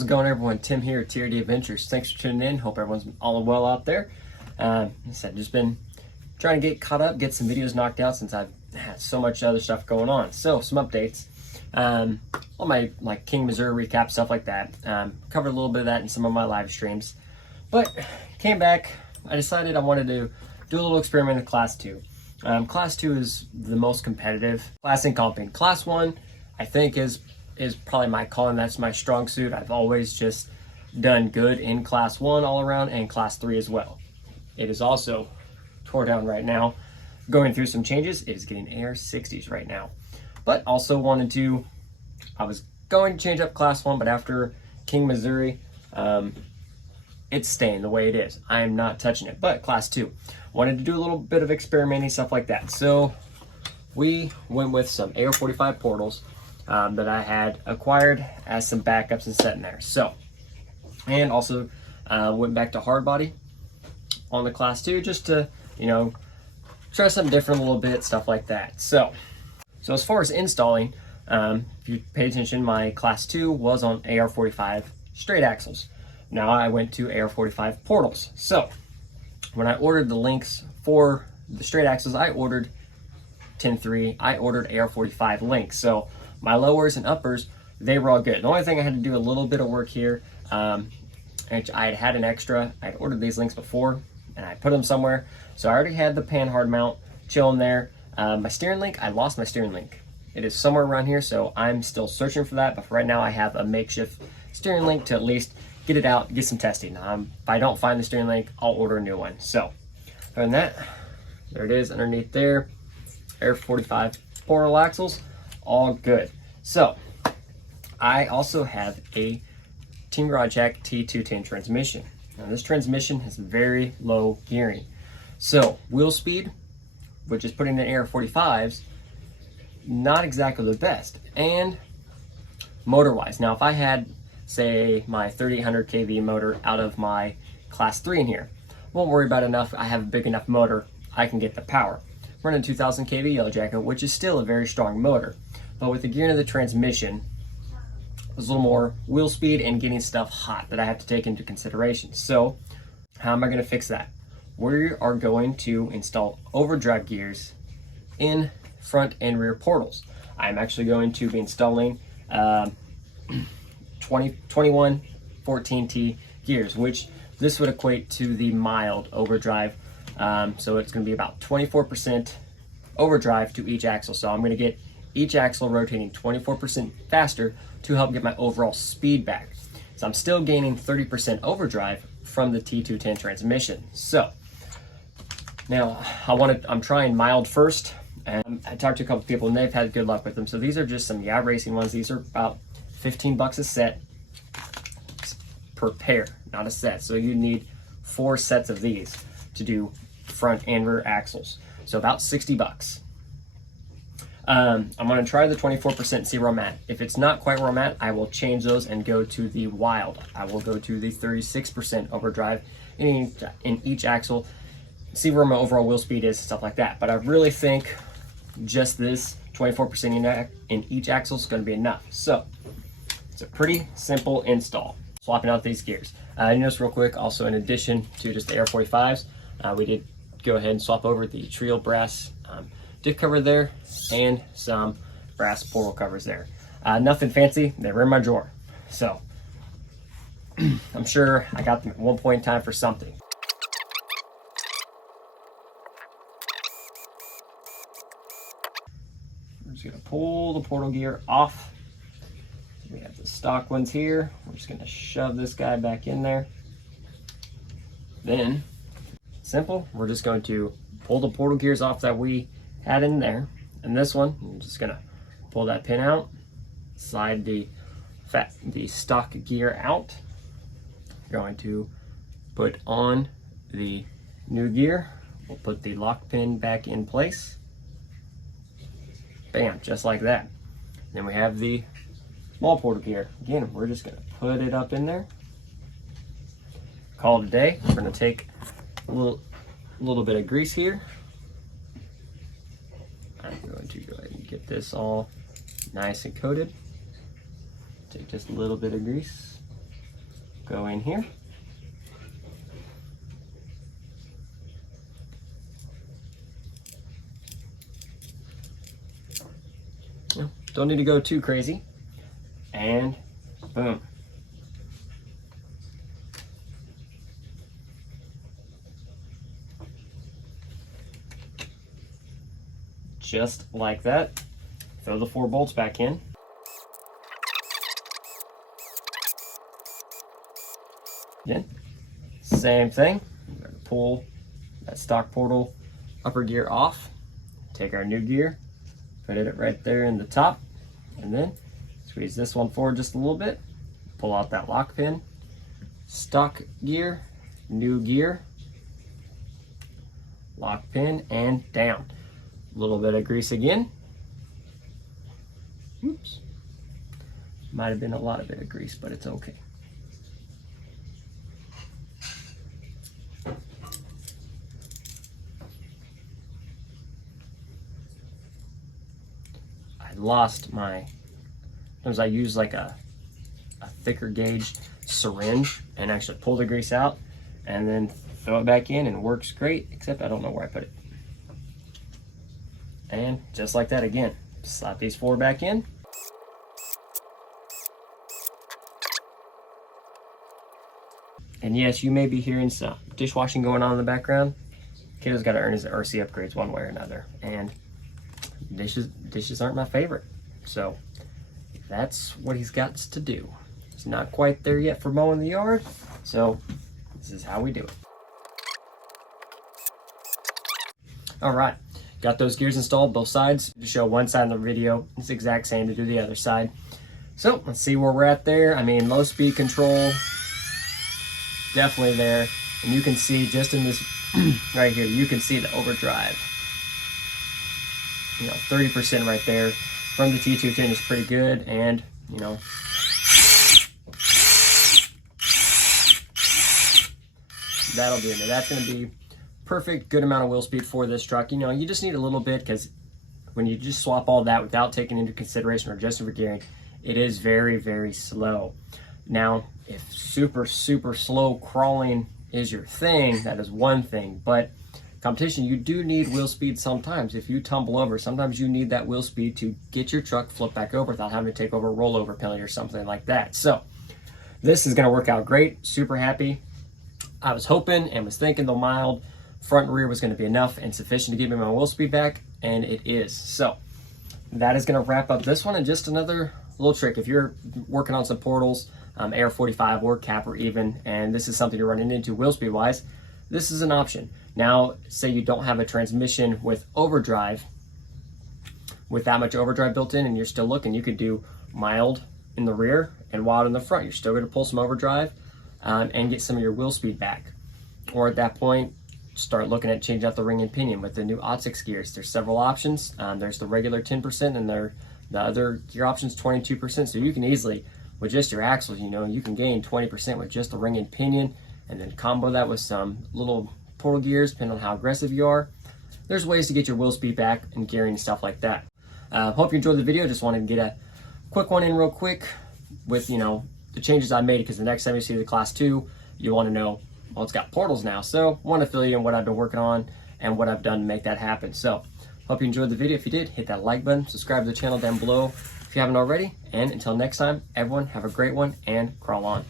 How's it going, everyone? Tim here at TRD Adventures. Thanks for tuning in. Hope everyone's all well out there. Like I said, just been trying to get caught up, get some videos knocked out since I've had so much other stuff going on. So some updates. All my King, Missouri recap, stuff like that. Covered a little bit of that in some of my live streams. But came back, I decided I wanted to do a little experiment in Class 2. Class 2 is the most competitive class in comping. Class 1, I think, is probably my calling. That's my strong suit. I've always just done good in Class 1 all around, and Class 3 as well. It is also tore down right now, going through some changes. It is getting AR60s right now. But also I was going to change up Class 1, but after King, Missouri, it's staying the way it is. I am not touching it. But Class 2, wanted to do a little bit of experimenting, stuff like that. So we went with some AR45 portals that I had acquired as some backups and set in there. So, and also went back to hard body on the Class 2 just to, try something different a little bit, stuff like that. So as far as installing, if you pay attention, my Class 2 was on AR45 straight axles. Now I went to AR45 portals. So when I ordered the links for the straight axles, I ordered 10.3, I ordered AR45 links. So my lowers and uppers, they were all good. The only thing I had to do a little bit of work here, I had an extra. I'd ordered these links before and I put them somewhere. So I already had the pan hard mount chilling there. My steering link, I lost my steering link. It is somewhere around here, so I'm still searching for that. But for right now, I have a makeshift steering link to at least get it out, get some testing. If I don't find the steering link, I'll order a new one. So other than that, there it is underneath there. AR45 portal axles, all good. So I also have a Team Garage Hack T210 transmission. Now this transmission has very low gearing. So wheel speed, which is putting in AR45s, not exactly the best. And motor wise, now if I had, say, my 3800 kV motor out of my Class 3 in here, won't worry about enough. I have a big enough motor, I can get the power. Running 2000 kV Yellow Jacket, which is still a very strong motor. But with the gearing of the transmission, there's a little more wheel speed and getting stuff hot that I have to take into consideration. So how am I going to fix that? We are going to install overdrive gears in front and rear portals. I'm actually going to be installing 21 14T gears, which this would equate to the mild overdrive. So it's going to be about 24% overdrive to each axle. So I'm going to get each axle rotating 24% faster to help get my overall speed back. So I'm still gaining 30% overdrive from the T210 transmission. So now I'm trying mild first, and I talked to a couple people and they've had good luck with them. So these are just some racing ones. These are about 15 bucks a set per pair, not a set. So you need 4 sets of these to do front and rear axles. So about 60 bucks. I'm going to try the 24% see where I'm at. If it's not quite where I'm at, I will change those and go to the wild. I will go to the 36% overdrive in each axle, see where my overall wheel speed is, stuff like that. But I really think just this 24% in each axle is going to be enough. So it's a pretty simple install. Swapping out these gears. You notice real quick, also in addition to just the AR45s, we did go ahead and swap over the Trio brass diff cover there and some brass portal covers there. Nothing fancy, they were in my drawer. So I'm sure I got them at one point in time for something. We're just gonna pull the portal gear off. We have the stock ones here. We're just gonna shove this guy back in there. Then, simple, we're just going to pull the portal gears off that we had in there. And this one, I'm just gonna pull that pin out, slide the stock gear out. Going to put on the new gear. We'll put the lock pin back in place. Bam, just like that. Then we have the small portal gear. Again, we're just gonna put it up in there. Call it a day. We're gonna take a little bit of grease here. I'm going to go ahead and get this all nice and coated. Take just a little bit of grease. go in here. Don't need to go too crazy. And boom. Just like that. Throw the 4 bolts back in. Again, same thing. We're going to pull that stock portal upper gear off. Take our new gear, put it right there in the top, and then squeeze this one forward just a little bit. Pull out that lock pin. Stock gear, new gear, lock pin, and down. A little bit of grease again. Oops. Might have been a lot of bit of grease, but it's okay. I lost my, sometimes I use like a thicker gauge syringe and actually pull the grease out and then throw it back in, and it works great, except I don't know where I put it. And just like that again, slap these 4 back in. And yes, you may be hearing some dishwashing going on in the background. Kiddo's got to earn his RC upgrades one way or another, and dishes aren't my favorite. So that's what he's got to do. He's not quite there yet for mowing the yard, so this is how we do it. All right, got those gears installed, both sides. To show one side in the video, it's the exact same to do the other side. So let's see where we're at there. I mean, low speed control, definitely there. And you can see just in this right here, you can see the overdrive. You know, 30% right there from the T210 is pretty good. And, you know, that'll do it. That's going to be perfect, good amount of wheel speed for this truck. You know, you just need a little bit, because when you just swap all that without taking into consideration or adjusting for gearing, it is very, very slow. Now, if super slow crawling is your thing, that is one thing, but competition, you do need wheel speed sometimes. If you tumble over, sometimes you need that wheel speed to get your truck flipped back over without having to take over a rollover penalty or something like that. So this is going to work out great. Super happy. I was hoping and was thinking the mild front and rear was going to be enough and sufficient to give me my wheel speed back, and it is. So that is going to wrap up this one. And just another little trick, if you're working on some portals, AR45 or cap or even, and this is something you're running into wheel speed wise, this is an option. Now, say you don't have a transmission with overdrive, with that much overdrive built in, and you're still looking, you could do mild in the rear and wild in the front. You're still going to pull some overdrive and get some of your wheel speed back. Or at that point, start looking at changing out the ring and pinion with the new Odd-6 gears. There's several options. There's the regular 10%, and the other gear options 22%. So you can easily, with just your axles, you know, you can gain 20% with just the ring and pinion, and then combo that with some little portal gears, depending on how aggressive you are. There's ways to get your wheel speed back and gearing and stuff like that. Hope you enjoyed the video. Just wanted to get a quick one in real quick with, you know, the changes I made, because the next time you see the Class 2, you want to know, well, it's got portals now. So I want to fill you in what I've been working on and what I've done to make that happen. So hope you enjoyed the video. If you did, hit that like button, subscribe to the channel down below if you haven't already. And until next time, everyone have a great one and crawl on.